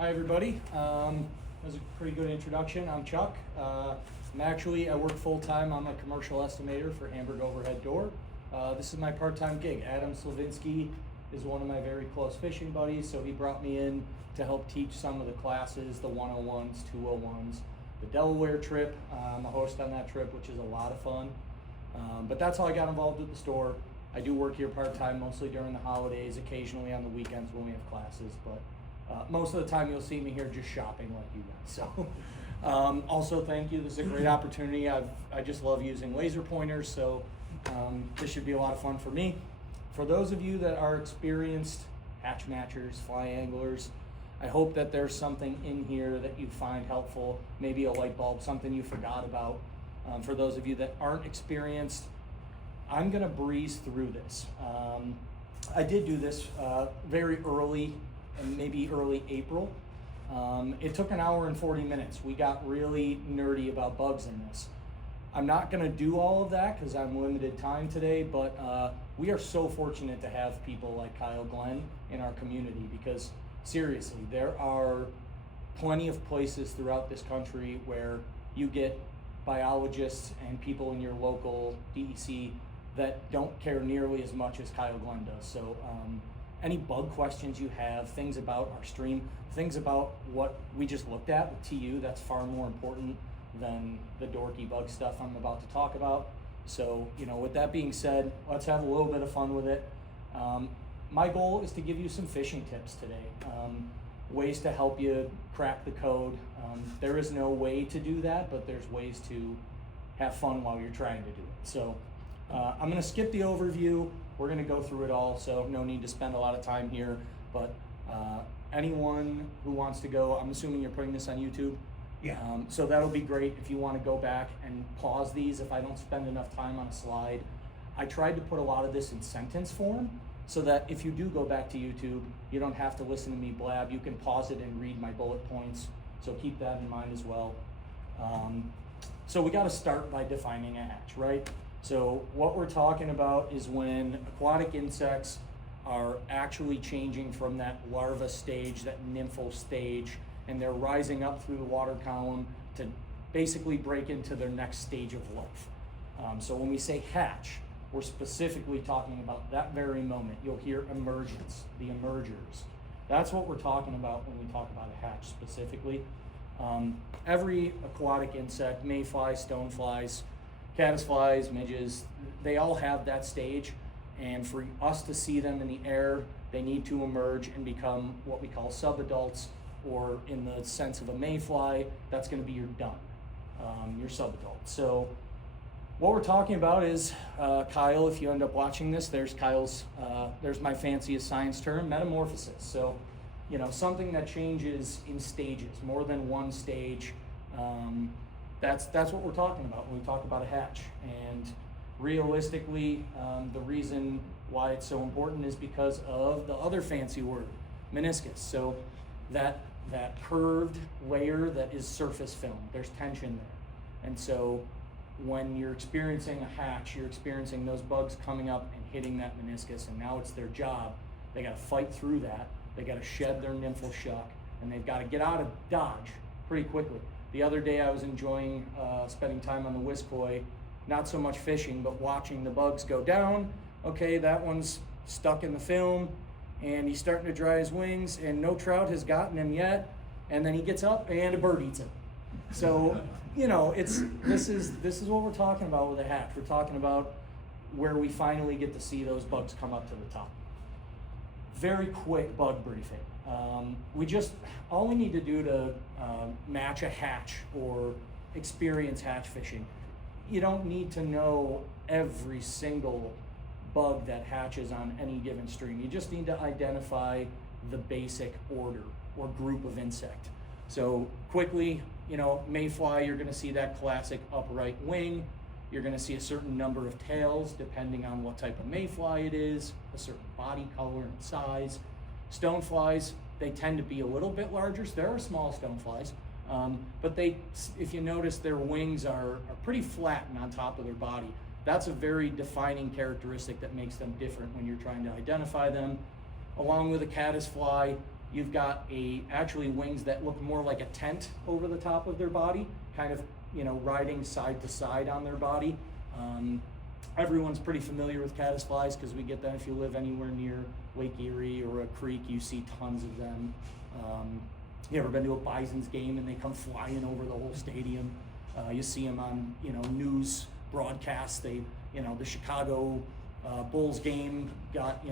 Hi everybody. That was a pretty good introduction. I'm Chuck. I work full-time. I'm a commercial estimator for Hamburg Overhead Door. This is my part-time gig. Adam Slavinsky is one of my very close fishing buddies, so he brought me in to help teach some of the classes, the 101s, 201s, the Delaware trip. I'm a host on that trip, which is a lot of fun. But that's how I got involved with the store. I do work here part-time, mostly during the holidays, occasionally on the weekends when we have classes, but most of the time you'll see me here just shopping like you guys. So also thank you. This is a great opportunity. I just love using laser pointers, so this should be a lot of fun for me. For those of you that are experienced hatch matchers, fly anglers, I hope that there's something in here that you find helpful, maybe a light bulb, something you forgot about. For those of you that aren't experienced, I'm gonna breeze through this. I did do this very early, and maybe early April. It took an hour and 40 minutes. We got really nerdy about bugs in this. I'm not gonna do all of that because I'm limited time today, but we are so fortunate to have people like Kyle Glenn in our community because seriously, there are plenty of places throughout this country where you get biologists and people in your local DEC that don't care nearly as much as Kyle Glenn does. So any bug questions you have, things about our stream, things about what we just looked at with TU, that's far more important than the dorky bug stuff I'm about to talk about. So, with that being said, let's have a little bit of fun with it. My goal is to give you some fishing tips today, ways to help you crack the code. There is no way to do that, but there's ways to have fun while you're trying to do it. So I'm gonna skip the overview. We're gonna go through it all, so no need to spend a lot of time here, but anyone who wants to go, I'm assuming you're putting this on YouTube? Yeah. So that'll be great if you wanna go back and pause these if I don't spend enough time on a slide. I tried to put a lot of this in sentence form so that if you do go back to YouTube, you don't have to listen to me blab. You can pause it and read my bullet points, so keep that in mind as well. So we gotta start by defining a hatch, right? So what we're talking about is when aquatic insects are actually changing from that larva stage, that nymphal stage, and they're rising up through the water column to basically break into their next stage of life. So when we say hatch, we're specifically talking about that very moment. You'll hear emergence, the emergers. That's what we're talking about when we talk about a hatch specifically. Every aquatic insect, mayflies, stoneflies, caddisflies, midges, they all have that stage, and for us to see them in the air, they need to emerge and become what we call subadults, or in the sense of a mayfly, that's gonna be your dun, your subadult. So what we're talking about is, Kyle, if you end up watching this, there's Kyle's, there's my fanciest science term, metamorphosis. So, something that changes in stages, more than one stage. That's what we're talking about when we talk about a hatch. And realistically, the reason why it's so important is because of the other fancy word, meniscus. So that curved layer that is surface film, there's tension there. And so when you're experiencing a hatch, you're experiencing those bugs coming up and hitting that meniscus, and now it's their job. They gotta fight through that. They gotta shed their nymphal shuck, and they've gotta get out of Dodge pretty quickly. The other day I was enjoying spending time on the Wiskoy, not so much fishing, but watching the bugs go down. Okay, that one's stuck in the film, and he's starting to dry his wings, and no trout has gotten him yet, and then he gets up and a bird eats him. So, this is what we're talking about with a hatch. We're talking about where we finally get to see those bugs come up to the top. Very quick bug briefing. All we need to do to match a hatch or experience hatch fishing, you don't need to know every single bug that hatches on any given stream. You just need to identify the basic order or group of insect. So quickly, mayfly, you're gonna see that classic upright wing. You're gonna see a certain number of tails depending on what type of mayfly it is, a certain body color and size. Stoneflies, they tend to be a little bit larger. So there are small stoneflies, but if you notice, their wings are pretty flat and on top of their body. That's a very defining characteristic that makes them different when you're trying to identify them. Along with a caddisfly, you've got actually wings that look more like a tent over the top of their body, kind of, riding side to side on their body. Everyone's pretty familiar with caddisflies because we get them if you live anywhere near Lake Erie or a creek. You see tons of them. You ever been to a Bison's game and they come flying over the whole stadium? You see them on, news broadcasts. The Chicago Bulls game got,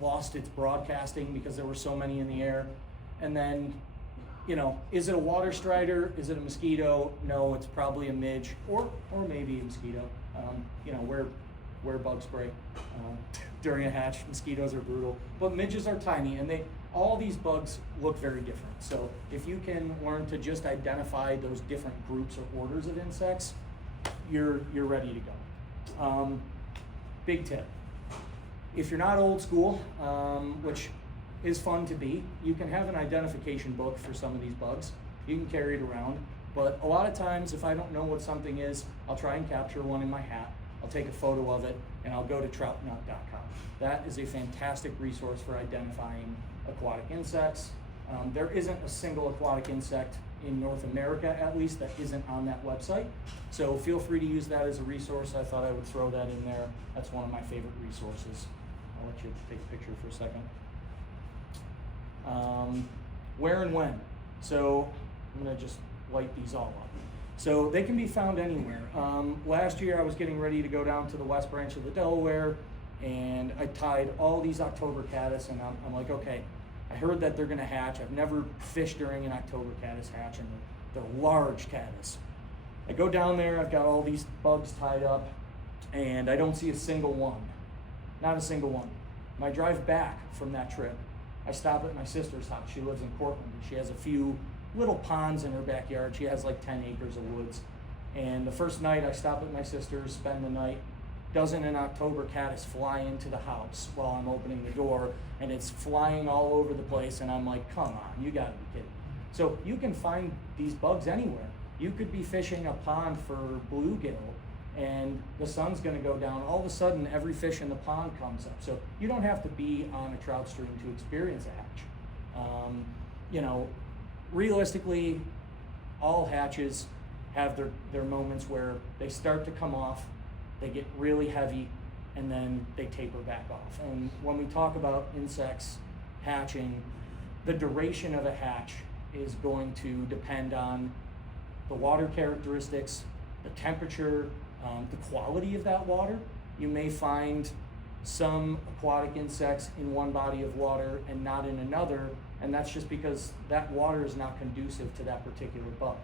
lost its broadcasting because there were so many in the air. And then, is it a water strider? Is it a mosquito? No, it's probably a midge or maybe a mosquito. Wear bug spray during a hatch. Mosquitoes are brutal, but midges are tiny, and all these bugs look very different. So if you can learn to just identify those different groups or orders of insects, you're ready to go. Big tip: if you're not old school, which is fun to be, you can have an identification book for some of these bugs. You can carry it around, but a lot of times if I don't know what something is, I'll try and capture one in my hat. I'll take a photo of it, and I'll go to troutnut.com. That is a fantastic resource for identifying aquatic insects. There isn't a single aquatic insect in North America, at least, that isn't on that website. So feel free to use that as a resource. I thought I would throw that in there. That's one of my favorite resources. I'll let you take a picture for a second. Where and when. So I'm gonna just light these all up. So they can be found anywhere. Last year I was getting ready to go down to the West Branch of the Delaware, and I tied all these October caddis, and I'm like, okay, I heard that they're gonna hatch. I've never fished during an October caddis hatch, and they're large caddis. I go down there, I've got all these bugs tied up, and I don't see a single one. Not a single one. When I drive back from that trip, I stop at my sister's house. She lives in Cortland. She has a few little ponds in her backyard. She has like 10 acres of woods. And the first night I stop at my sister's, spend the night, doesn't an October caddis fly into the house while I'm opening the door, and it's flying all over the place, and I'm like, come on, you gotta be kidding. So you can find these bugs anywhere. You could be fishing a pond for bluegill, and the sun's gonna go down. All of a sudden, every fish in the pond comes up. So you don't have to be on a trout stream to experience a hatch. Realistically, all hatches have their moments where they start to come off, they get really heavy, and then they taper back off. And when we talk about insects hatching, the duration of a hatch is going to depend on the water characteristics, the temperature, the quality of that water. You may find some aquatic insects in one body of water and not in another, and that's just because that water is not conducive to that particular bug.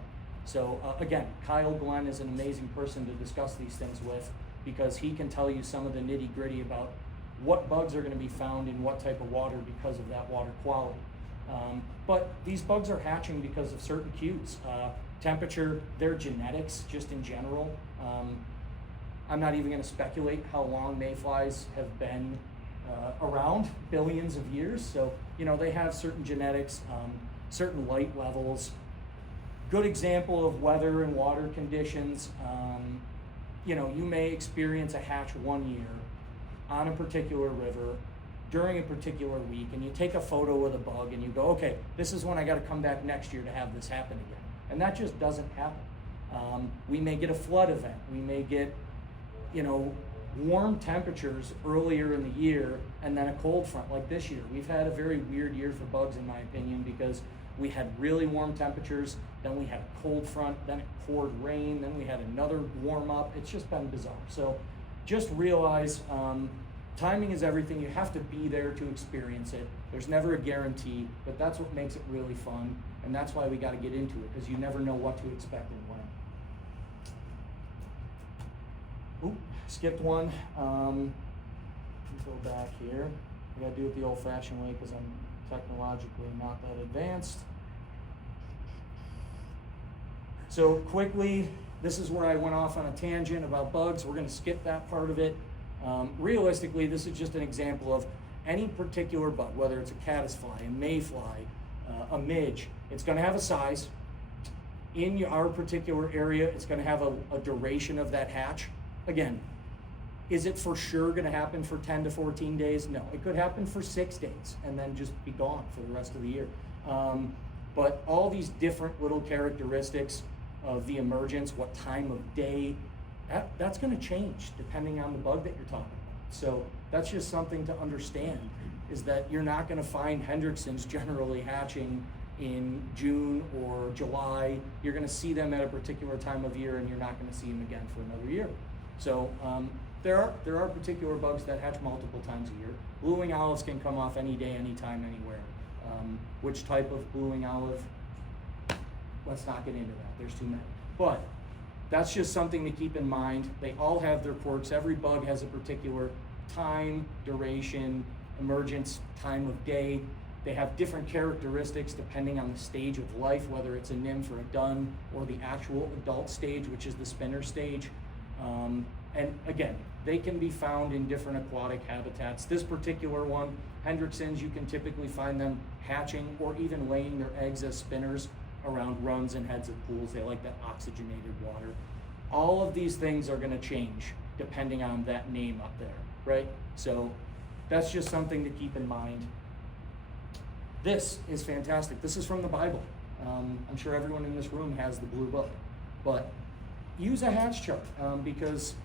So again, Kyle Glenn is an amazing person to discuss these things with, because he can tell you some of the nitty gritty about what bugs are going to be found in what type of water because of that water quality. But these bugs are hatching because of certain cues. Temperature, their genetics just in general. I'm not even going to speculate how long mayflies have been around, billions of years. So, they have certain genetics, certain light levels. Good example of weather and water conditions. You may experience a hatch one year on a particular river during a particular week, and you take a photo of the bug and you go, okay, this is when I got to come back next year to have this happen again. And that just doesn't happen. We may get a flood event. We may get, warm temperatures earlier in the year and then a cold front like this year. We've had a very weird year for bugs, in my opinion, because we had really warm temperatures, then we had a cold front, then it poured rain, then we had another warm up. It's just been bizarre. So just realize timing is everything. You have to be there to experience it. There's never a guarantee, but that's what makes it really fun, and that's why we got to get into it, because you never know what to expect and when. Oop, skipped one. Go back here. I gotta do it the old-fashioned way because I'm technologically not that advanced. So quickly, this is where I went off on a tangent about bugs. We're gonna skip that part of it. Realistically, this is just an example of any particular bug, whether it's a caddisfly, a mayfly, a midge. It's gonna have a size. In our particular area, it's gonna have a duration of that hatch. Again, Is it for sure going to happen for 10 to 14 days? No, it could happen for 6 days and then just be gone for the rest of the year. But all these different little characteristics of the emergence, what time of day, that's going to change depending on the bug that you're talking about. So that's just something to understand, is that you're not going to find Hendricksons generally hatching in June or July. You're going to see them at a particular time of year, and you're not going to see them again for another year. So there are particular bugs that hatch multiple times a year. Blue-wing olives can come off any day, anytime, anywhere. Which type of blue-wing olive? Let's not get into that. There's too many. But that's just something to keep in mind. They all have their quirks. Every bug has a particular time, duration, emergence, time of day. They have different characteristics depending on the stage of life, whether it's a nymph or a dun, or the actual adult stage, which is the spinner stage. And again, they can be found in different aquatic habitats. This particular one, Hendricksons, you can typically find them hatching or even laying their eggs as spinners around runs and heads of pools. They like that oxygenated water. All of these things are going to change depending on that name up there, right? So that's just something to keep in mind. This is fantastic. This is from the Bible. I'm sure everyone in this room has the blue book, but use a hatch chart because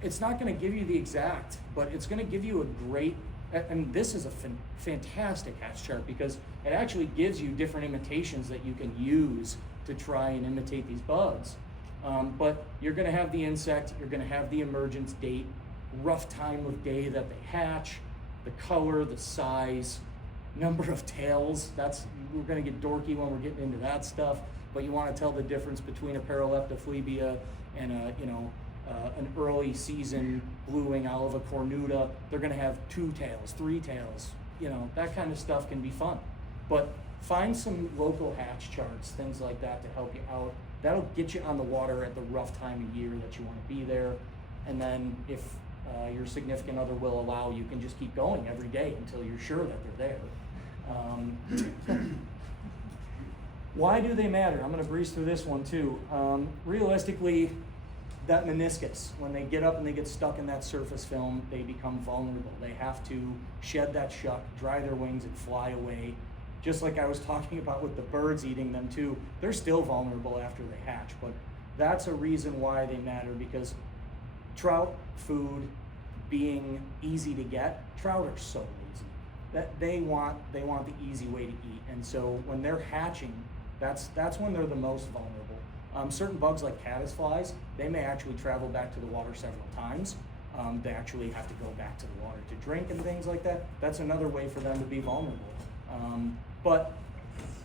it's not going to give you the exact, but it's going to give you a great, and this is a fantastic hatch chart because it actually gives you different imitations that you can use to try and imitate these bugs. But you're going to have the insect, you're going to have the emergence date, rough time of day that they hatch, the color, the size, number of tails. We're going to get dorky when we're getting into that stuff, but you want to tell the difference between a Paraleptophlebia and an early season blue-wing olive, a cornuta. They're going to have 2 tails, 3 tails. That kind of stuff can be fun. But find some local hatch charts, things like that, to help you out. That'll get you on the water at the rough time of year that you want to be there. And then if your significant other will allow, you can just keep going every day until you're sure that they're there. Why do they matter? I'm going to breeze through this one too. Realistically, that meniscus, when they get up and they get stuck in that surface film, they become vulnerable. They have to shed that shuck, dry their wings, and fly away. Just like I was talking about with the birds eating them too, they're still vulnerable after they hatch. But that's a reason why they matter, because trout food being easy to get, trout are so lazy that they want the easy way to eat. And so when they're hatching, that's when they're the most vulnerable. Certain bugs like caddisflies, they may actually travel back to the water several times. They actually have to go back to the water to drink and things like that. That's another way for them to be vulnerable. But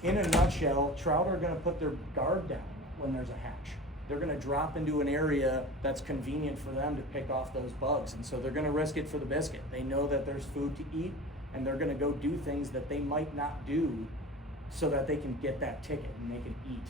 in a nutshell, trout are going to put their guard down when there's a hatch. They're going to drop into an area that's convenient for them to pick off those bugs. And so they're going to risk it for the biscuit. They know that there's food to eat, and they're going to go do things that they might not do so that they can get that ticket and they can eat.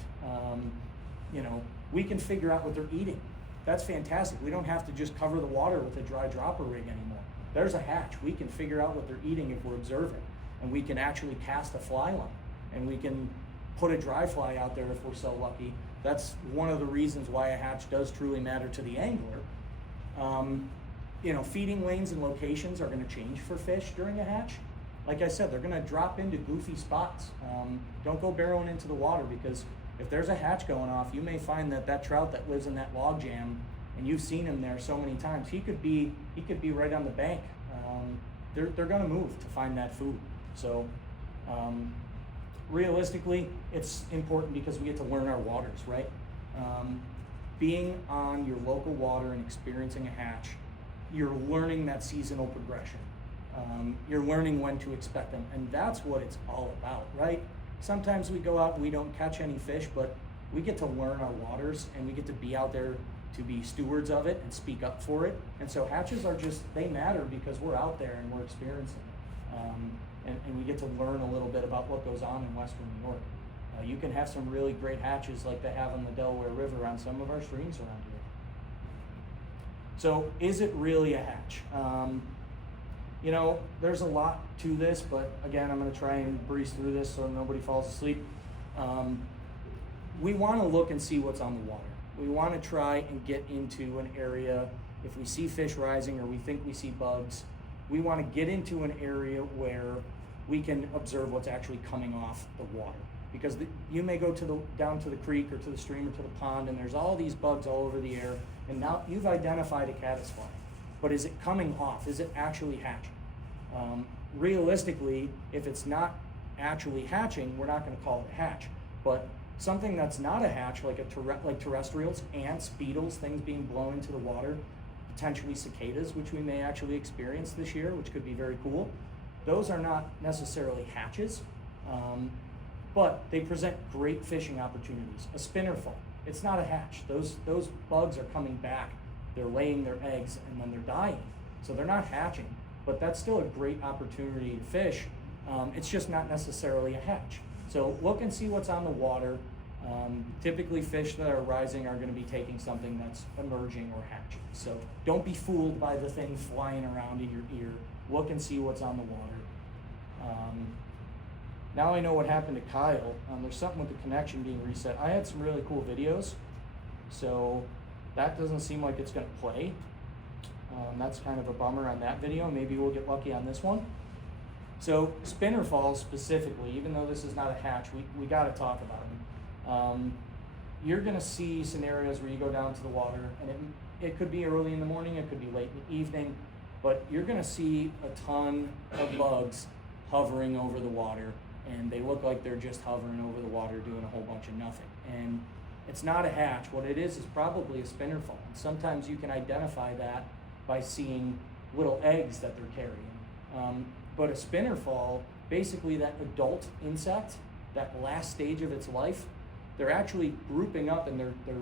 We can figure out what they're eating. That's fantastic. We don't have to just cover the water with a dry dropper rig anymore. There's a hatch. We can figure out what they're eating if we're observing. And we can actually cast a fly line. And we can put a dry fly out there if we're so lucky. That's one of the reasons why a hatch does truly matter to the angler. Feeding lanes and locations are going to change for fish during a hatch. Like I said, they're going to drop into goofy spots. Don't go barreling into the water, because if there's a hatch going off, you may find that trout that lives in that log jam, and you've seen him there so many times, he could be right on the bank. They're going to move to find that food. So realistically, it's important because we get to learn our waters, right? Being on your local water and experiencing a hatch, you're learning that seasonal progression. You're learning when to expect them, and that's what it's all about, right? Sometimes we go out and we don't catch any fish, but we get to learn our waters, and we get to be out there to be stewards of it and speak up for it. And so hatches they matter because we're out there and we're experiencing it. And we get to learn a little bit about what goes on in Western New York. You can have some really great hatches like they have on the Delaware River on some of our streams around here. So is it really a hatch? There's a lot to this, but again, I'm going to try and breeze through this so nobody falls asleep. We want to look and see what's on the water. We want to try and get into an area, if we see fish rising or we think we see bugs, we want to get into an area where we can observe what's actually coming off the water. Because you may go down to the creek or to the stream or to the pond, and there's all these bugs all over the air, and now you've identified a caddisfly. But is it coming off? Is it actually hatching? Realistically, if it's not actually hatching, we're not going to call it a hatch. But something that's not a hatch, like terrestrials, ants, beetles, things being blown into the water, potentially cicadas, which we may actually experience this year, which could be very cool. Those are not necessarily hatches, but they present great fishing opportunities. A spinnerfall, it's not a hatch. Those bugs are coming back. They're laying their eggs and then they're dying. So they're not hatching, but that's still a great opportunity to fish. It's just not necessarily a hatch. So look and see what's on the water. Typically fish that are rising are going to be taking something that's emerging or hatching. So don't be fooled by the thing flying around in your ear. Look and see what's on the water. Now I know what happened to Kyle. There's something with the connection being reset. I had some really cool videos, so that doesn't seem like it's going to play. That's kind of a bummer on that video. Maybe we'll get lucky on this one. So spinner falls specifically, even though this is not a hatch, we got to talk about them. You're going to see scenarios where you go down to the water, and it could be early in the morning, it could be late in the evening, but you're going to see a ton of bugs hovering over the water, and they look like they're just hovering over the water doing a whole bunch of nothing. And it's not a hatch. What it is probably a spinner fall. And sometimes you can identify that by seeing little eggs that they're carrying. But a spinner fall, basically that adult insect, that last stage of its life, they're actually grouping up and they're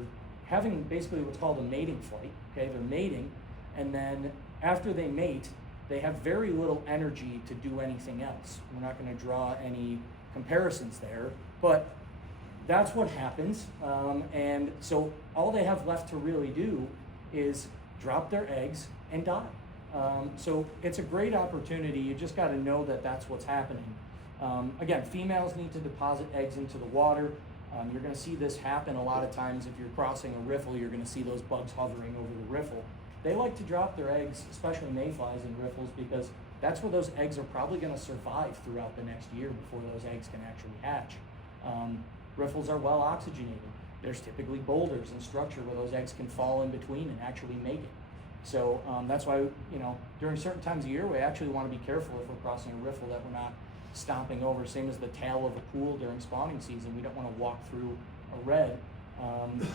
having basically what's called a mating flight. Okay, they're mating, and then after they mate, they have very little energy to do anything else. We're not going to draw any comparisons there, but that's what happens. And so all they have left to really do is drop their eggs and die. So it's a great opportunity. You just got to know that that's what's happening. Again, females need to deposit eggs into the water. You're going to see this happen a lot of times. If you're crossing a riffle, you're going to see those bugs hovering over the riffle. They like to drop their eggs, especially mayflies in riffles, because that's where those eggs are probably going to survive throughout the next year before those eggs can actually hatch. Riffles are well oxygenated. There's typically boulders and structure where those eggs can fall in between and actually make it. So that's why, during certain times of year, we actually want to be careful if we're crossing a riffle that we're not stomping over, same as the tail of a pool during spawning season. We don't want to walk through a red.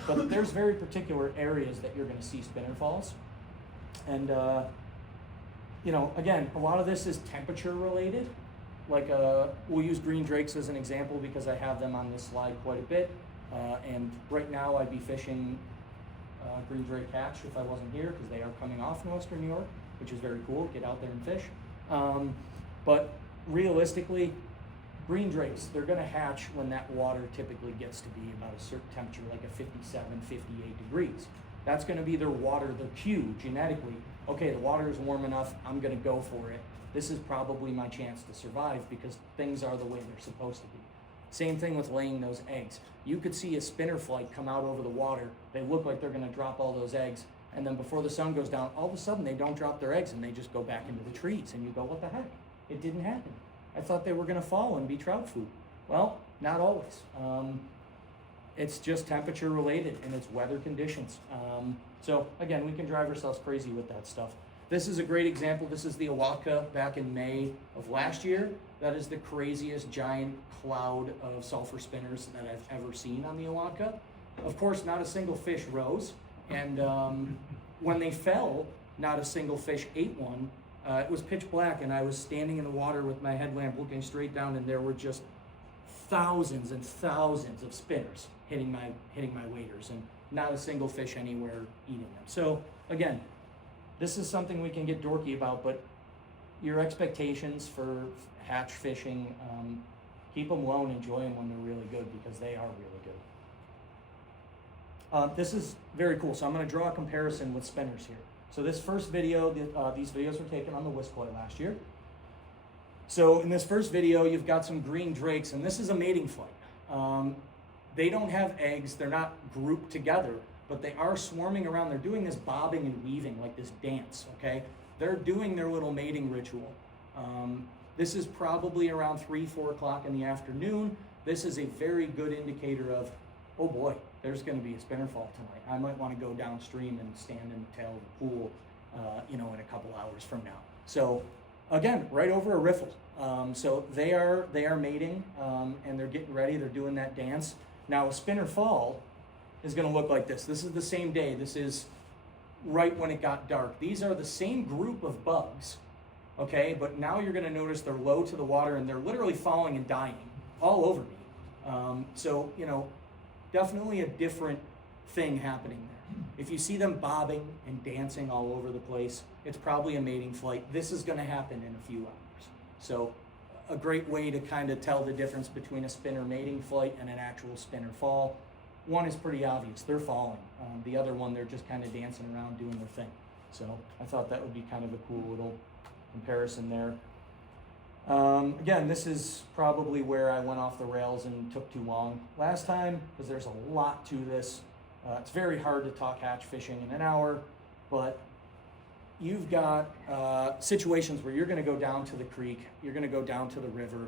But there's very particular areas that you're going to see spinner falls. And, again, a lot of this is temperature related. Like, we'll use green drakes as an example because I have them on this slide quite a bit. And right now I'd be fishing green drake hatch if I wasn't here, because they are coming off in Western New York, which is very cool. Get out there and fish. But realistically, green drakes, they're going to hatch when that water typically gets to be about a certain temperature, like a 57, 58 degrees. That's going to be their water, their cue genetically. Okay, the water is warm enough, I'm going to go for it. This is probably my chance to survive because things are the way they're supposed to be. Same thing with laying those eggs. You could see a spinner flight come out over the water. They look like they're going to drop all those eggs. And then before the sun goes down, all of a sudden they don't drop their eggs and they just go back into the trees. And you go, what the heck? It didn't happen. I thought they were going to fall and be trout food. Well, not always. It's just temperature related and it's weather conditions. So again, we can drive ourselves crazy with that stuff. This is a great example. This is the Awaka back in May of last year. That is the craziest giant cloud of sulfur spinners that I've ever seen on the Awaka. Of course, not a single fish rose. And when they fell, not a single fish ate one. It was pitch black and I was standing in the water with my headlamp looking straight down, and there were just thousands and thousands of spinners hitting my waders, and not a single fish anywhere eating them. So again, this is something we can get dorky about, but your expectations for hatch fishing, keep them low and enjoy them when they're really good, because they are really good. This is very cool. So I'm going to draw a comparison with spinners here. So this first video, these videos were taken on the Wiskoi last year. So in this first video, you've got some green drakes, and this is a mating flight. They don't have eggs. They're not grouped together, but they are swarming around. They're doing this bobbing and weaving, like this dance, okay? They're doing their little mating ritual. This is probably around 3, 4 o'clock in the afternoon. This is a very good indicator of, oh boy, there's gonna be a spinner fall tonight. I might wanna go downstream and stand in the tail of the pool, in a couple hours from now. So again, right over a riffle. So they are mating, and they're getting ready. They're doing that dance. Now a spinner fall is going to look like this. This is the same day. This is right when it got dark. These are the same group of bugs, okay? But now you're going to notice they're low to the water and they're literally falling and dying all over me. So definitely a different thing happening there. If you see them bobbing and dancing all over the place, it's probably a mating flight. This is going to happen in a few hours. So a great way to kind of tell the difference between a spinner mating flight and an actual spinner fall. One is pretty obvious, they're falling. The other one, they're just kind of dancing around doing their thing. So I thought that would be kind of a cool little comparison there. Again, this is probably where I went off the rails and took too long last time, because there's a lot to this. It's very hard to talk hatch fishing in an hour, but you've got situations where you're going to go down to the creek, you're going to go down to the river,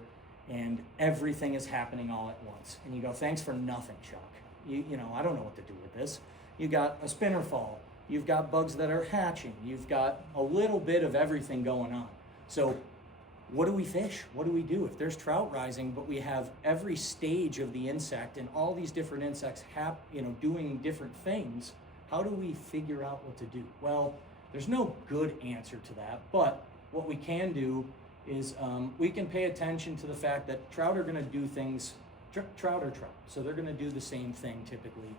and everything is happening all at once. And you go, thanks for nothing, Chuck. I don't know what to do with this. You got a spinner fall, you've got bugs that are hatching, you've got a little bit of everything going on. So what do we fish? What do we do? If there's trout rising, but we have every stage of the insect and all these different insects doing different things, how do we figure out what to do? Well, there's no good answer to that, but what we can do is we can pay attention to the fact that trout are going to do things, trout are trout, so they're going to do the same thing typically.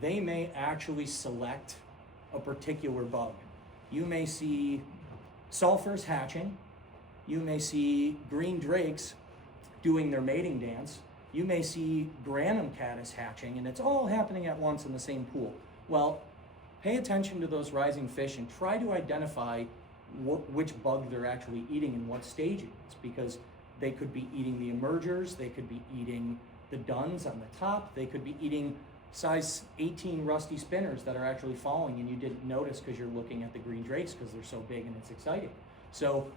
They may actually select a particular bug. You may see sulfurs hatching, you may see green drakes doing their mating dance, you may see granum caddis hatching, and it's all happening at once in the same pool. Well, pay attention to those rising fish and try to identify which bug they're actually eating and what stage it is, because they could be eating the emergers, they could be eating the duns on the top, they could be eating size 18 rusty spinners that are actually falling and you didn't notice because you're looking at the green drakes because they're so big and it's exciting. So,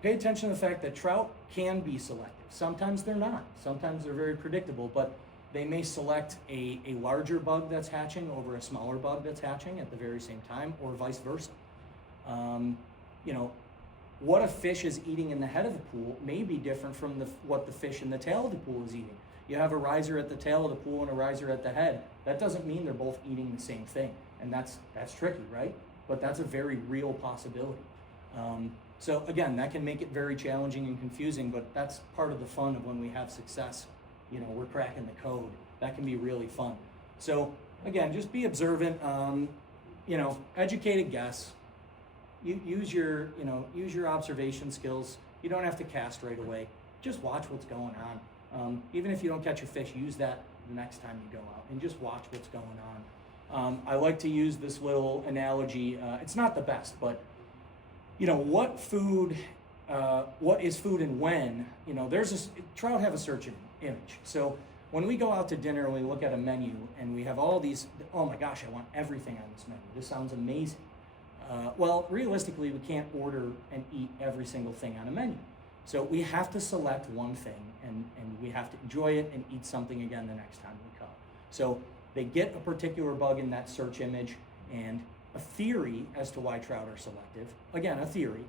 pay attention to the fact that trout can be selective. Sometimes they're not. Sometimes they're very predictable, but they may select a larger bug that's hatching over a smaller bug that's hatching at the very same time, or vice versa. What a fish is eating in the head of the pool may be different from what the fish in the tail of the pool is eating. You have a riser at the tail of the pool and a riser at the head. That doesn't mean they're both eating the same thing, and that's tricky, right? But that's a very real possibility. So again, that can make it very challenging and confusing, but that's part of the fun of when we have success. We're cracking the code. That can be really fun. So again, just be observant. Educated guess. Use your observation skills. You don't have to cast right away. Just watch what's going on. Even if you don't catch a fish, use that the next time you go out and just watch what's going on. I like to use this little analogy. It's not the best, but what is food and when? Trout have a search image. So when we go out to dinner and we look at a menu and we have all these, oh my gosh, I want everything on this menu. This sounds amazing. Well, realistically, we can't order and eat every single thing on a menu. So we have to select one thing and we have to enjoy it and eat something again the next time we come. So they get a particular bug in that search image, and a theory as to why trout are selective, again, a theory,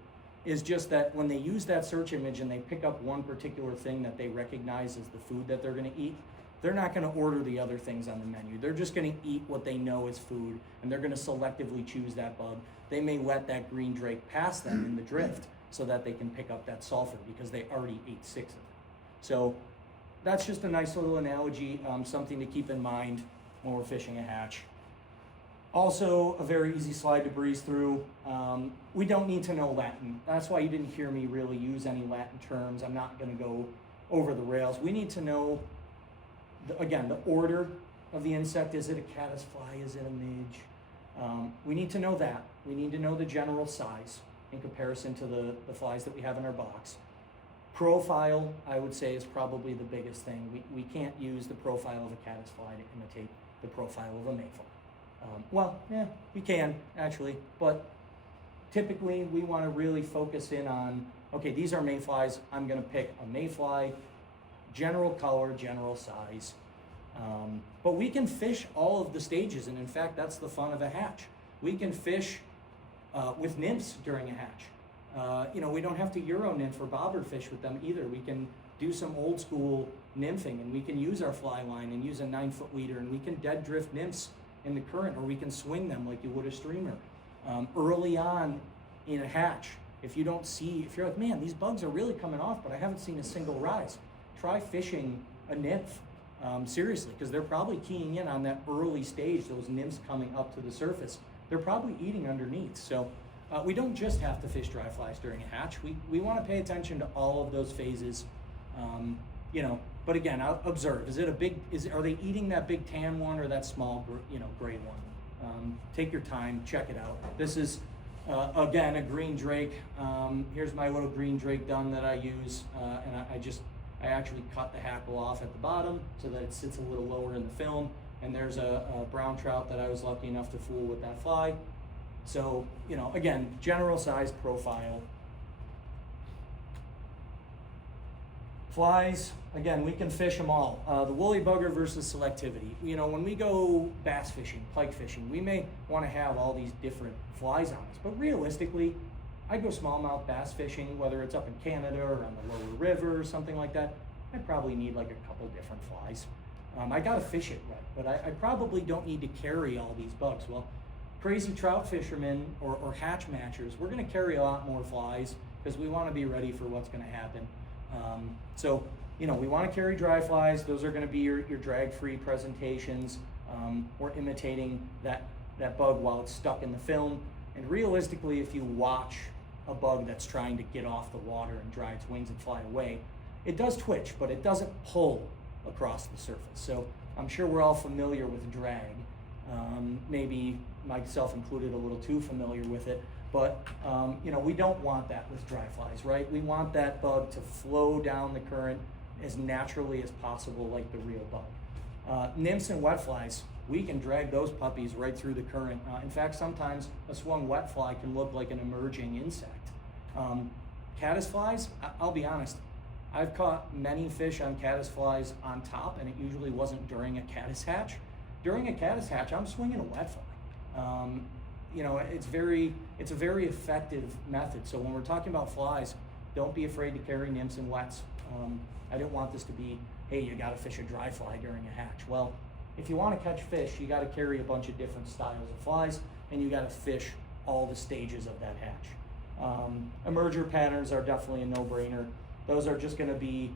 is just that when they use that search image and they pick up one particular thing that they recognize as the food that they're going to eat, they're not going to order the other things on the menu. They're just going to eat what they know is food, and they're going to selectively choose that bug. They may let that green drake pass them in the drift so that they can pick up that sulfur because they already ate 6 of them. So that's just a nice little analogy, something to keep in mind when we're fishing a hatch. Also, a very easy slide to breeze through. We don't need to know Latin. That's why you didn't hear me really use any Latin terms. I'm not going to go over the rails. We need to know, the order of the insect. Is it a caddisfly? Is it a midge? We need to know that. We need to know the general size in comparison to the flies that we have in our box. Profile, I would say, is probably the biggest thing. We can't use the profile of a caddisfly to imitate the profile of a mayfly. Well, yeah, we can actually, but typically we want to really focus in on, okay, these are mayflies. I'm going to pick a mayfly, general color, general size. But we can fish all of the stages, and in fact, that's the fun of a hatch. We can fish with nymphs during a hatch. We don't have to Euro nymph or bobber fish with them either. We can do some old school nymphing, and we can use our fly line and use a 9-foot leader, and we can dead drift nymphs in the current, or we can swing them like you would a streamer. Early on in a hatch, if you're like, man, these bugs are really coming off, but I haven't seen a single rise, try fishing a nymph. Seriously, because they're probably keying in on that early stage, those nymphs coming up to the surface. They're probably eating underneath. So we don't just have to fish dry flies during a hatch. We want to pay attention to all of those phases. But again, I'll observe. Are they eating that big tan one or that small, gray one? Take your time, check it out. This is, again, a green drake. Here's my little green drake dun that I use, and I actually cut the hackle off at the bottom so that it sits a little lower in the film. And there's a brown trout that I was lucky enough to fool with that fly. So, again, general size profile. Flies, again, we can fish them all. The woolly bugger versus selectivity. When we go bass fishing, pike fishing, we may want to have all these different flies on us. But realistically, I go smallmouth bass fishing, whether it's up in Canada or on the lower river or something like that. I probably need like a couple different flies. I gotta fish it right, but I probably don't need to carry all these bugs. Well, crazy trout fishermen or hatch matchers, we're gonna carry a lot more flies because we wanna be ready for what's gonna happen. We wanna carry dry flies. Those are gonna be your drag-free presentations. We're imitating that bug while it's stuck in the film. And realistically, if you watch a bug that's trying to get off the water and dry its wings and fly away, it does twitch, but it doesn't pull across the surface. So I'm sure we're all familiar with drag. Maybe myself included, a little too familiar with it, but we don't want that with dry flies, right? We want that bug to flow down the current as naturally as possible, like the real bug. Nymphs and wet flies, we can drag those puppies right through the current. In fact, sometimes a swung wet fly can look like an emerging insect. Caddis flies, I'll be honest, I've caught many fish on caddis flies on top, and it usually wasn't during a caddis hatch. During a caddis hatch, I'm swinging a wet fly. It's a very effective method. So when we're talking about flies, don't be afraid to carry nymphs and wets. I didn't want this to be, hey, you got to fish a dry fly during a hatch. Well, if you want to catch fish, you got to carry a bunch of different styles of flies, and you got to fish all the stages of that hatch. Emerger patterns are definitely a no-brainer. Those are just going to be,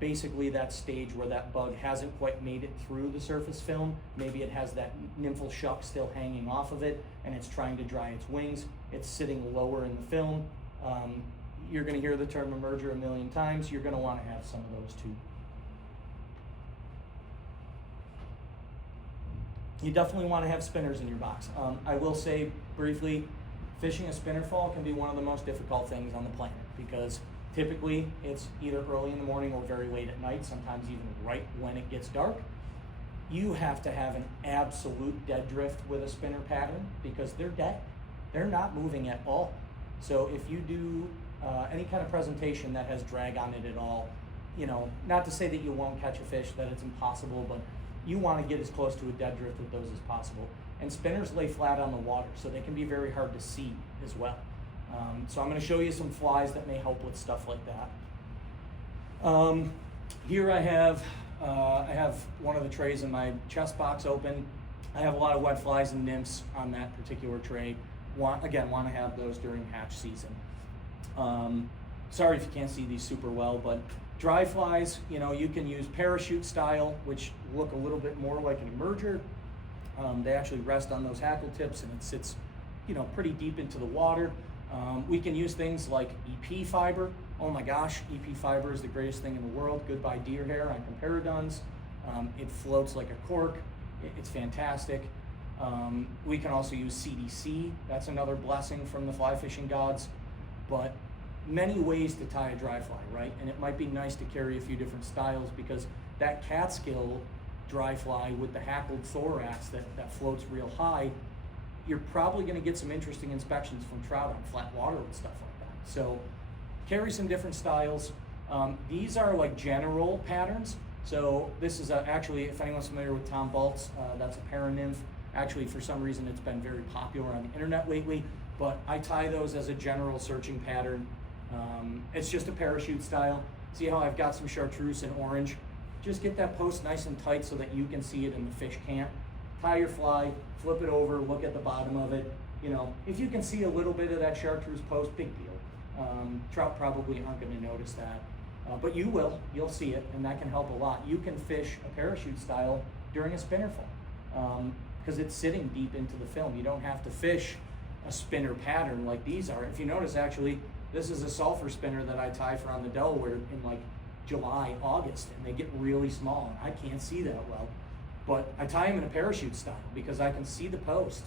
basically that stage where that bug hasn't quite made it through the surface film. Maybe it has that nymphal shuck still hanging off of it, and it's trying to dry its wings. It's sitting lower in the film. You're going to hear the term emerger a million times. You're going to want to have some of those too. You definitely want to have spinners in your box. I will say briefly, fishing a spinner fall can be one of the most difficult things on the planet because typically it's either early in the morning or very late at night, sometimes even right when it gets dark. You have to have an absolute dead drift with a spinner pattern because they're dead. They're not moving at all. So if you do any kind of presentation that has drag on it at all, not to say that you won't catch a fish, that it's impossible, but you want to get as close to a dead drift with those as possible. And spinners lay flat on the water, so they can be very hard to see as well. So I'm going to show you some flies that may help with stuff like that. Here I have one of the trays in my chest box open. I have a lot of wet flies and nymphs on that particular tray. Want to have those during hatch season. Sorry if you can't see these super well, but dry flies, you can use parachute style, which look a little bit more like an emerger. They actually rest on those hackle tips and it sits, pretty deep into the water. We can use things like EP fiber. Oh my gosh, EP fiber is the greatest thing in the world. Goodbye deer hair on comparadons. It floats like a cork. It's fantastic. We can also use CDC. That's another blessing from the fly fishing gods. But many ways to tie a dry fly, right? And it might be nice to carry a few different styles because that catskill dry fly with the hackled thorax that floats real high, you're probably going to get some interesting inspections from trout on flat water and stuff like that. So carry some different styles. These are like general patterns. So this is actually, if anyone's familiar with Tom Baltz, that's a paranymph. Actually, for some reason, it's been very popular on the internet lately, but I tie those as a general searching pattern. It's just a parachute style. See how I've got some chartreuse in orange? Just get that post nice and tight so that you can see it and the fish can't. Tie your fly, flip it over, look at the bottom of it. You know, if you can see a little bit of that chartreuse post, big deal. Trout probably aren't going to notice that, but you will. You'll see it, and that can help a lot. You can fish a parachute style during a spinner fall because it's sitting deep into the film. You don't have to fish a spinner pattern like these are. If you notice, actually, this is a sulfur spinner that I tie for on the Delaware in like July, August, and they get really small, and I can't see that well. But I tie them in a parachute style because I can see the post,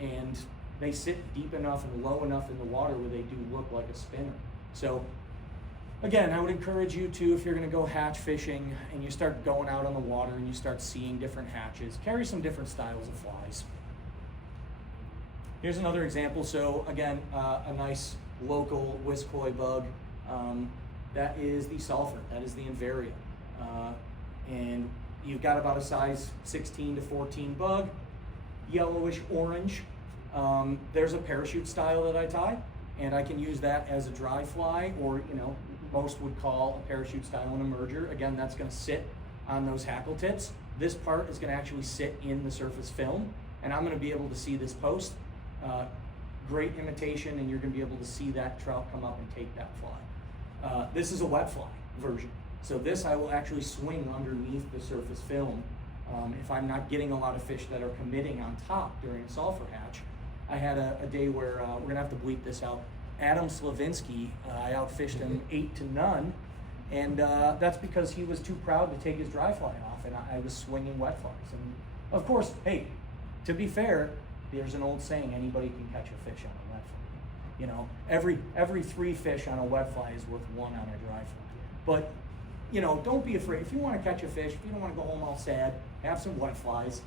and they sit deep enough and low enough in the water where they do look like a spinner. So again, I would encourage you to, if you're going to go hatch fishing and you start going out on the water and you start seeing different hatches, carry some different styles of flies. Here's another example. So again, a nice local whiskoi bug. That is the sulfur, that is the Invaria. And you've got about a size 16 to 14 bug, yellowish orange. There's a parachute style that I tie, and I can use that as a dry fly, or most would call a parachute style an emerger. Again, that's going to sit on those hackle tips. This part is going to actually sit in the surface film, and I'm going to be able to see this post. Great imitation, and you're going to be able to see that trout come up and take that fly. This is a wet fly version. So this I will actually swing underneath the surface film if I'm not getting a lot of fish that are committing on top during a sulfur hatch. I had a day where we're gonna have to bleep this out. Adam Slavinsky, I outfished him 8-0, and that's because he was too proud to take his dry fly off, and I was swinging wet flies. And of course, hey, to be fair, there's an old saying: anybody can catch a fish on a wet fly. Every 3 fish on a wet fly is worth 1 on a dry fly. But don't be afraid. If you want to catch a fish, if you don't want to go home all sad, have some wet flies.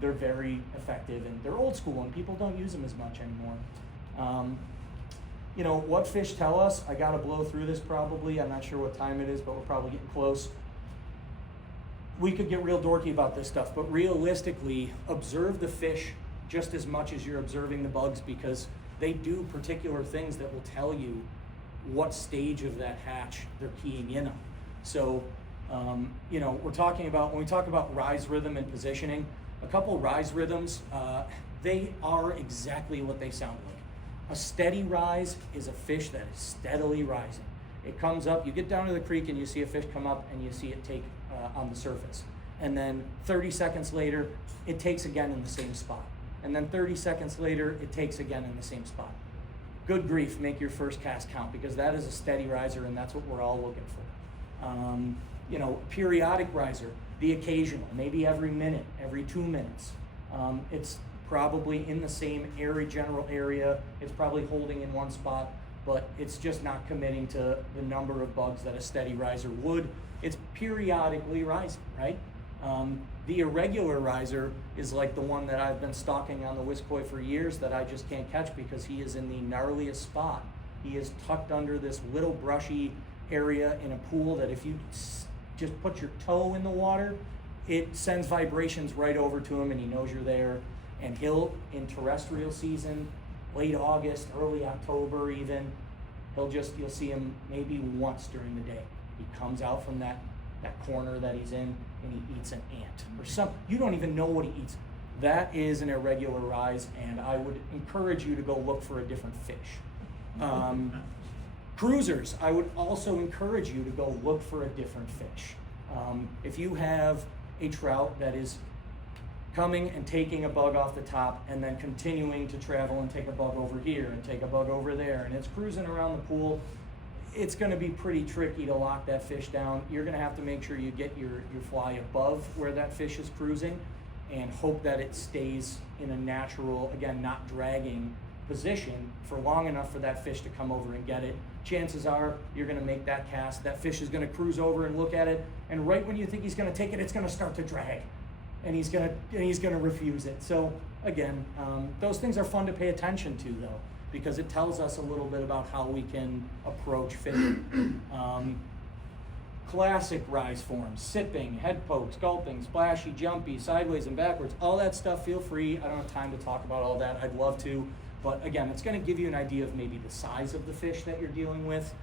They're very effective, and they're old school, and people don't use them as much anymore. What fish tell us? I got to blow through this probably. I'm not sure what time it is, but we're probably getting close. We could get real dorky about this stuff, but realistically, observe the fish just as much as you're observing the bugs, because they do particular things that will tell you what stage of that hatch they're keying in on. So, we're talking about, when we talk about rise rhythm and positioning, a couple rise rhythms, they are exactly what they sound like. A steady rise is a fish that is steadily rising. It comes up, you get down to the creek and you see a fish come up and you see it take on the surface. And then 30 seconds later, it takes again in the same spot. And then 30 seconds later, it takes again in the same spot. Good grief, make your first cast count, because that is a steady riser, and that's what we're all looking for. Periodic riser, the occasional, maybe every minute, every 2 minutes. It's probably in the same general area. It's probably holding in one spot, but it's just not committing to the number of bugs that a steady riser would. It's periodically rising, right? The irregular riser is like the one that I've been stalking on the whiskoi for years that I just can't catch because he is in the gnarliest spot. He is tucked under this little brushy area in a pool that if you just put your toe in the water, it sends vibrations right over to him, and he knows you're there. And he'll, in terrestrial season, late August, early October even, you'll see him maybe once during the day. He comes out from that corner that he's in, and he eats an ant or you don't even know what he eats. That is an irregular rise, and I would encourage you to go look for a different fish. Cruisers, I would also encourage you to go look for a different fish. If you have a trout that is coming and taking a bug off the top and then continuing to travel and take a bug over here and take a bug over there, and it's cruising around the pool, it's going to be pretty tricky to lock that fish down. You're going to have to make sure you get your fly above where that fish is cruising and hope that it stays in a natural, again, not dragging position for long enough for that fish to come over and get it. chances are you're going to make that cast. That fish is going to cruise over and look at it, and right when you think he's going to take it, it's going to start to drag, and he's going to refuse it. So again, those things are fun to pay attention to, though, because it tells us a little bit about how we can approach fishing. Classic rise forms: sipping, head pokes, gulping, splashy, jumpy, sideways and backwards, all that stuff. Feel free. I don't have time to talk about all that. I'd love to, but again, it's going to give you an idea of maybe the size of the fish that you're dealing with.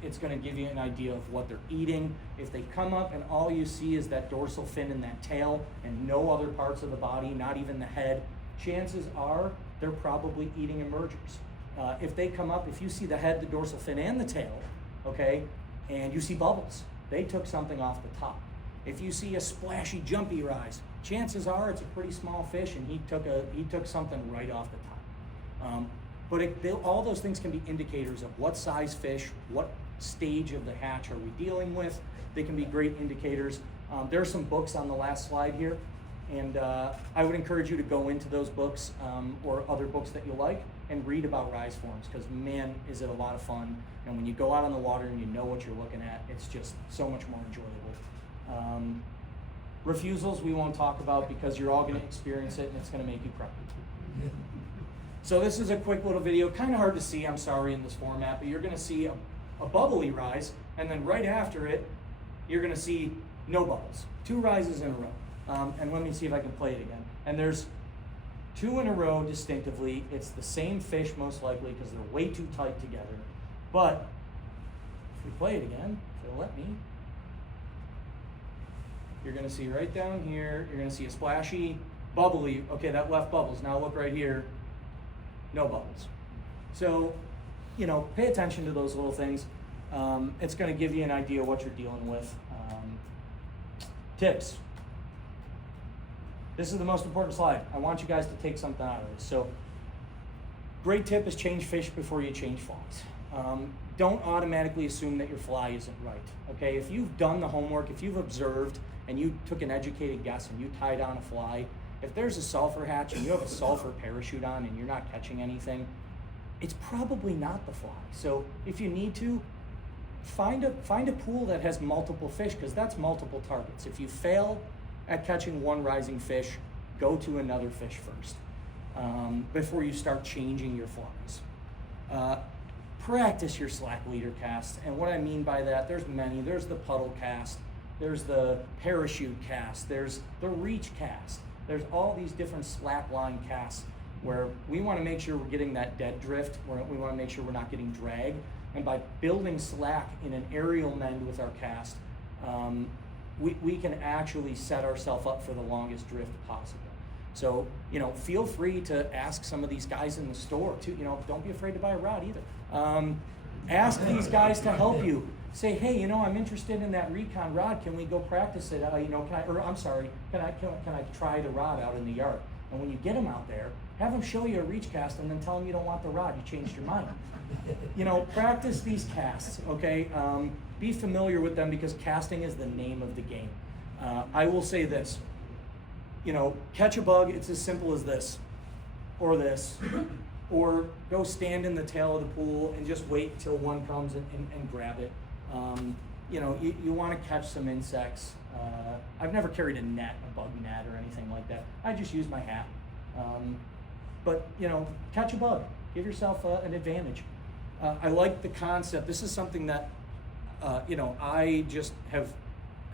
It's going to give you an idea of what they're eating. If they come up and all you see is that dorsal fin and that tail and no other parts of the body, not even the head, chances are they're probably eating emergers. If they come up, if you see the head, the dorsal fin, and the tail, okay, and you see bubbles, they took something off the top. If you see a splashy, jumpy rise, chances are it's a pretty small fish and he took something right off the top. All those things can be indicators of what size fish, what stage of the hatch are we dealing with. They can be great indicators. There are some books on the last slide here, and I would encourage you to go into those books or other books that you like and read about rise forms, because man, is it a lot of fun. And when you go out on the water and you know what you're looking at, it's just so much more enjoyable. Refusals we won't talk about because you're all going to experience it and it's going to make you cry. So this is a quick little video, kind of hard to see, I'm sorry, in this format, but you're going to see a bubbly rise, and then right after it, you're going to see no bubbles. 2 rises in a row. And let me see if I can play it again. And there's 2 in a row distinctively. It's the same fish most likely because they're way too tight together. But if we play it again, if it'll let me, you're going to see right down here, you're going to see a splashy, bubbly, okay, that left bubbles. Now look right here, no bubbles. So, pay attention to those little things. It's going to give you an idea of what you're dealing with. Tips. This is the most important slide. I want you guys to take something out of this. So, great tip is change fish before you change flies. Don't automatically assume that your fly isn't right, okay? If you've done the homework, if you've observed and you took an educated guess and you tied on a fly, if there's a sulfur hatch and you have a sulfur parachute on and you're not catching anything, it's probably not the fly. So if you need to, find a pool that has multiple fish, because that's multiple targets. If you fail at catching one rising fish, go to another fish first before you start changing your flies. Practice your slack leader cast, and what I mean by that, there's many. There's the puddle cast, there's the parachute cast, there's the reach cast. There's all these different slack line casts where we want to make sure we're getting that dead drift, we want to make sure we're not getting drag, and by building slack in an aerial mend with our cast, we can actually set ourselves up for the longest drift possible. So, feel free to ask some of these guys in the store too. Don't be afraid to buy a rod either. Ask these guys to help you. Say, hey, I'm interested in that Recon rod. Can we go practice it? Can I try the rod out in the yard? And when you get them out there, have them show you a reach cast and then tell them you don't want the rod. You changed your mind. Practice these casts, okay? Be familiar with them, because casting is the name of the game. I will say this. Catch a bug, it's as simple as this, or go stand in the tail of the pool and just wait till one comes and grab it. You want to catch some insects. I've never carried a bug net or anything like that. I just use my hat. But catch a bug, give yourself an advantage. I like the concept. This is something that, I just have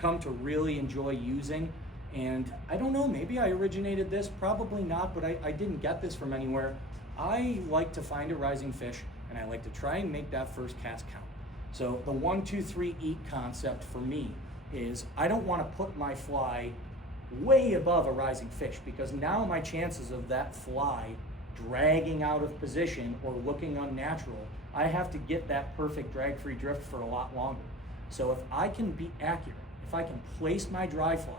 come to really enjoy using. And I don't know, maybe I originated this, probably not, but I didn't get this from anywhere. I like to find a rising fish, and I like to try and make that first cast count. So the 1, 2, 3 eat concept for me is I don't want to put my fly way above a rising fish, because now my chances of that fly dragging out of position or looking unnatural, I have to get that perfect drag-free drift for a lot longer. So if I can be accurate, if I can place my dry fly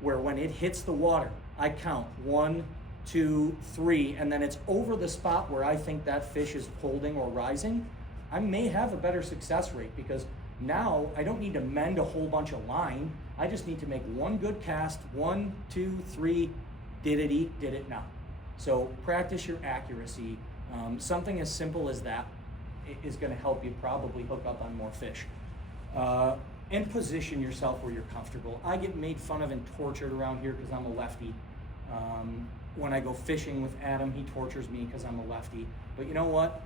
where when it hits the water, I count 1, 2, 3, and then it's over the spot where I think that fish is holding or rising, I may have a better success rate, because now I don't need to mend a whole bunch of line. I just need to make one good cast, 1, 2, 3, did it eat, did it not? So practice your accuracy. Something as simple as that. is going to help you probably hook up on more fish. And position yourself where you're comfortable. I get made fun of and tortured around here because I'm a lefty. When I go fishing with Adam, he tortures me because I'm a lefty. But you know what?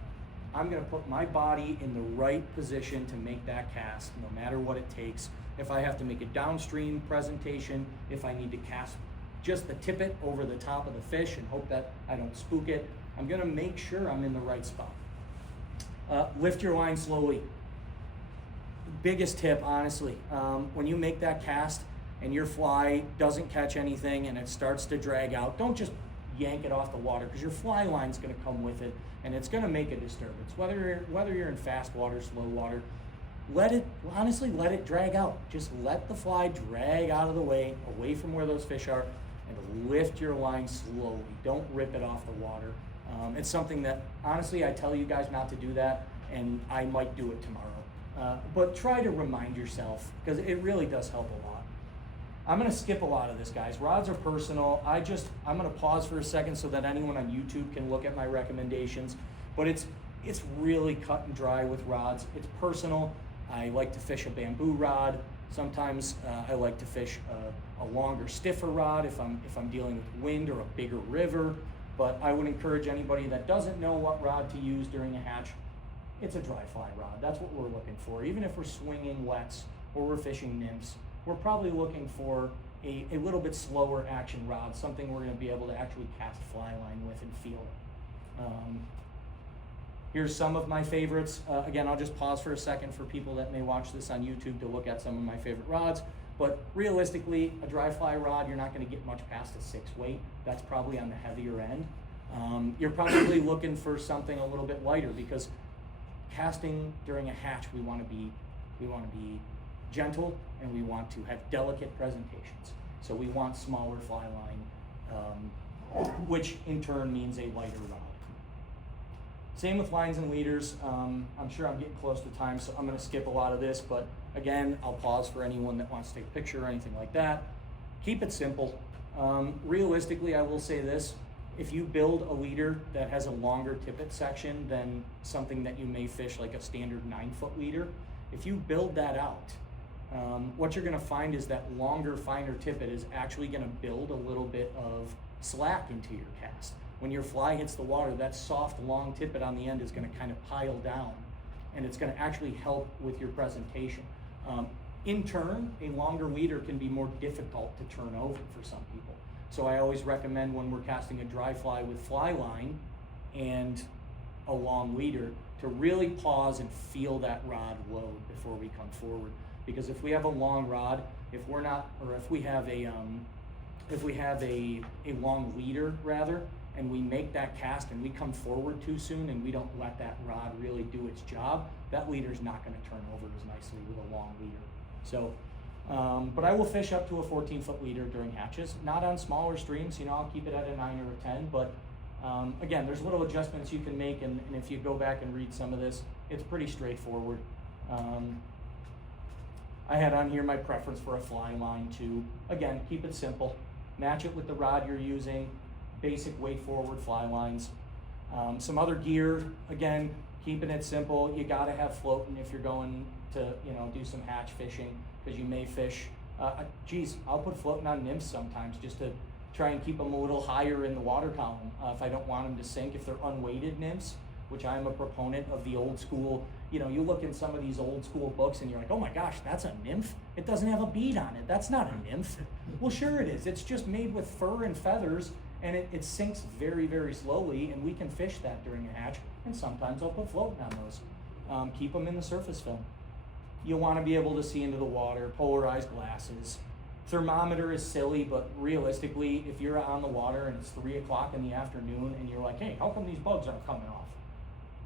I'm going to put my body in the right position to make that cast, no matter what it takes. If I have to make a downstream presentation, if I need to cast just the tippet over the top of the fish and hope that I don't spook it, I'm going to make sure I'm in the right spot. Lift your line slowly. Biggest tip, honestly, when you make that cast and your fly doesn't catch anything and it starts to drag out, don't just yank it off the water, because your fly line's going to come with it and it's going to make a disturbance. Whether you're in fast water, slow water, let it drag out. Just let the fly drag out of the way, away from where those fish are, and lift your line slowly. Don't rip it off the water. It's something that, honestly, I tell you guys not to do that, and I might do it tomorrow. But try to remind yourself, because it really does help a lot. I'm going to skip a lot of this, guys. Rods are personal. I'm going to pause for a second so that anyone on YouTube can look at my recommendations. But it's really cut and dry with rods. It's personal. I like to fish a bamboo rod. Sometimes I like to fish a longer, stiffer rod if I'm dealing with wind or a bigger river. But I would encourage anybody that doesn't know what rod to use during a hatch, it's a dry fly rod. That's what we're looking for. Even if we're swinging wets or we're fishing nymphs, we're probably looking for a little bit slower action rod, something we're going to be able to actually cast fly line with and feel it. Here's some of my favorites. Again, I'll just pause for a second for people that may watch this on YouTube to look at some of my favorite rods. But realistically, a dry fly rod, you're not going to get much past a 6 weight. That's probably on the heavier end. You're probably looking for something a little bit lighter, because casting during a hatch, we want to be gentle and we want to have delicate presentations. So we want smaller fly line, which in turn means a lighter rod. Same with lines and leaders. I'm sure I'm getting close to time, so I'm going to skip a lot of this, but again, I'll pause for anyone that wants to take a picture or anything like that. Keep it simple. Realistically, I will say this: if you build a leader that has a longer tippet section than something that you may fish like a standard 9-foot leader, if you build that out, what you're going to find is that longer, finer tippet is actually going to build a little bit of slack into your cast. When your fly hits the water, that soft, long tippet on the end is going to kind of pile down, and it's going to actually help with your presentation. In turn, a longer leader can be more difficult to turn over for some people. So I always recommend, when we're casting a dry fly with fly line and a long leader, to really pause and feel that rod load before we come forward. Because if we have a long rod, if we have a long leader rather, and we make that cast and we come forward too soon and we don't let that rod really do its job, that leader's not going to turn over as nicely with a long leader. So, but I will fish up to a 14-foot leader during hatches, not on smaller streams. I'll keep it at a 9 or a 10, but again, there's little adjustments you can make, and if you go back and read some of this, it's pretty straightforward. I had on here my preference for a fly line too. Again, keep it simple. Match it with the rod you're using. Basic weight forward fly lines. Some other gear, again, keeping it simple. You gotta have floating if you're going to do some hatch fishing, because you may fish, I'll put floating on nymphs sometimes just to try and keep them a little higher in the water column if I don't want them to sink. If they're unweighted nymphs, which I'm a proponent of the old school, you look in some of these old school books and you're like, oh my gosh, that's a nymph? It doesn't have a bead on it. That's not a nymph. Well, sure it is. It's just made with fur and feathers, and it sinks very, very slowly, and we can fish that during a hatch, and sometimes I'll put floating on those. Keep them in the surface film. You'll want to be able to see into the water, polarized glasses. Thermometer is silly, but realistically, if you're on the water and it's 3 o'clock in the afternoon and you're like, hey, how come these bugs aren't coming off?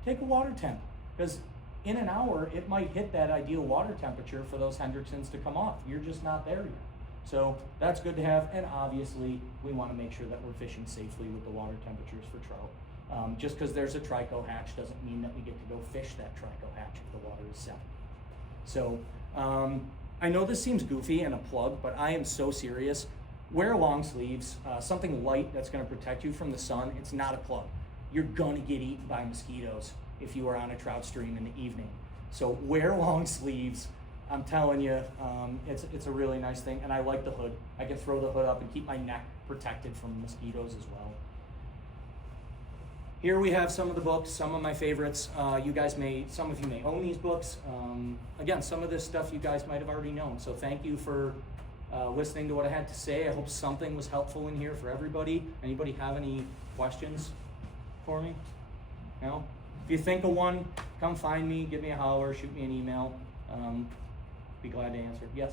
Take a water temp, because in an hour, it might hit that ideal water temperature for those Hendricksons to come off. You're just not there yet. So that's good to have, and obviously we want to make sure that we're fishing safely with the water temperatures for trout. Just because there's a trico hatch doesn't mean that we get to go fish that trico hatch if the water is 7. So I know this seems goofy and a plug, but I am so serious. Wear long sleeves, something light that's going to protect you from the sun. It's not a plug. You're going to get eaten by mosquitoes. if you are on a trout stream in the evening. So wear long sleeves. I'm telling you, it's a really nice thing, and I like the hood. I can throw the hood up and keep my neck protected from mosquitoes as well. Here we have some of the books, some of my favorites. Some of you may own these books. Again, some of this stuff you guys might have already known. So thank you for listening to what I had to say. I hope something was helpful in here for everybody. Anybody have any questions for me? No? If you think of one, come find me, give me a holler, shoot me an email. Be glad to answer. Yes?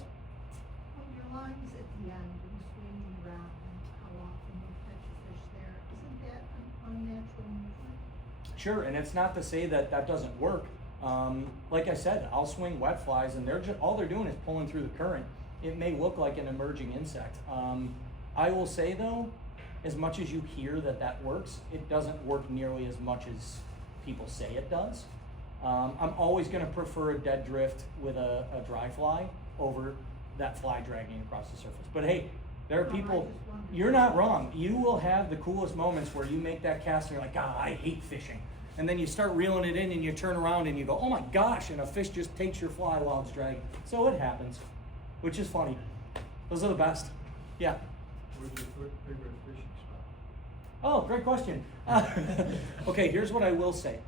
Well, your lines at the end and swinging around and how often you catch a fish there, isn't that an unnatural movement? Sure, and it's not to say that that doesn't work. Like I said, I'll swing wet flies and all they're doing is pulling through the current. It may look like an emerging insect. I will say though, as much as you hear that works, it doesn't work nearly as much as people say it does. I'm always going to prefer a dead drift with a dry fly over that fly dragging across the surface. But hey, there are people, you're not wrong. You will have the coolest moments where you make that cast and you're like, I hate fishing. And then you start reeling it in and you turn around and you go, oh my gosh, and a fish just takes your fly while it's dragging. So it happens, which is funny. Those are the best. Yeah. Where's your favorite fishing spot? Oh, great question. Okay, here's what I will say.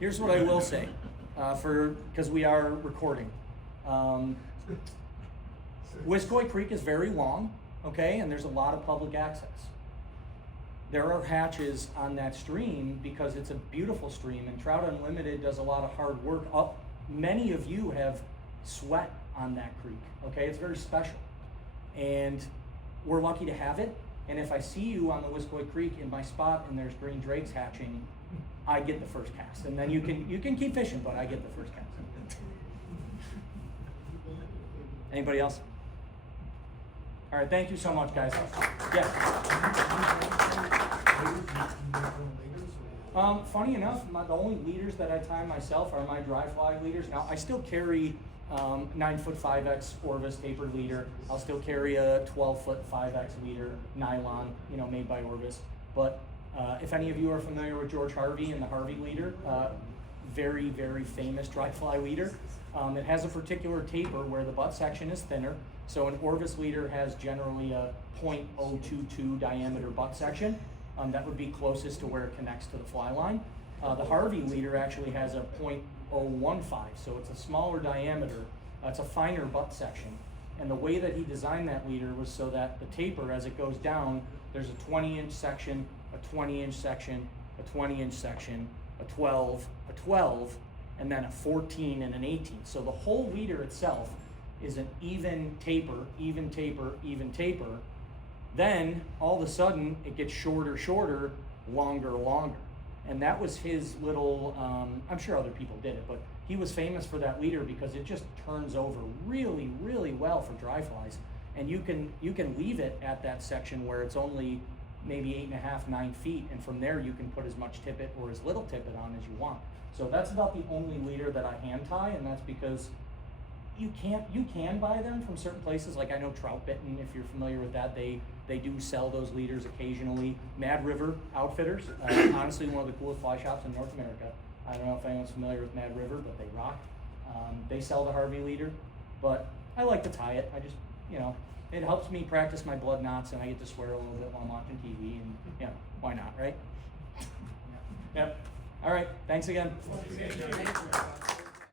Here's what I will say, because we are recording. Wiskoy Creek is very long, okay, and there's a lot of public access. There are hatches on that stream because it's a beautiful stream, and Trout Unlimited does a lot of hard work. Many of you have sweat on that creek, okay? It's very special, and we're lucky to have it. And if I see you on the Wiskoy Creek in my spot and there's green drakes hatching, I get the first cast, and then you can keep fishing, but I get the first cast. Anybody else? All right, thank you so much, guys. Yeah. Funny enough, the only leaders that I tie myself are my dry fly leaders. Now, I still carry 9-foot 5X Orvis tapered leader. I'll still carry a 12-foot 5X leader, nylon, made by Orvis. But if any of you are familiar with George Harvey and the Harvey leader, very, very famous dry fly leader. It has a particular taper where the butt section is thinner. So an Orvis leader has generally a .022 diameter butt section. That would be closest to where it connects to the fly line. The Harvey leader actually has a .015, so it's a smaller diameter. It's a finer butt section. And the way that he designed that leader was so that the taper, as it goes down, there's a 20-inch section, a 20-inch section, a 20-inch section, a 12, a 12, and then a 14 and an 18. So the whole leader itself is an even taper, even taper, even taper. Then all of a sudden it gets shorter, shorter, longer, longer. And that was his little, I'm sure other people did it, but he was famous for that leader because it just turns over really, really well for dry flies. And you can leave it at that section where it's only maybe 8.5, 9 feet, and from there you can put as much tippet or as little tippet on as you want. So that's about the only leader that I hand tie, and that's because you can buy them from certain places. Like I know Trout Bitten, if you're familiar with that, they do sell those leaders occasionally. Mad River Outfitters, honestly one of the coolest fly shops in North America. I don't know if anyone's familiar with Mad River, but they rock. They sell the Harvey leader, but I like to tie it. I just, it helps me practice my blood knots, and I get to swear a little bit while I'm watching TV, and why not, right? Yep. All right, thanks again.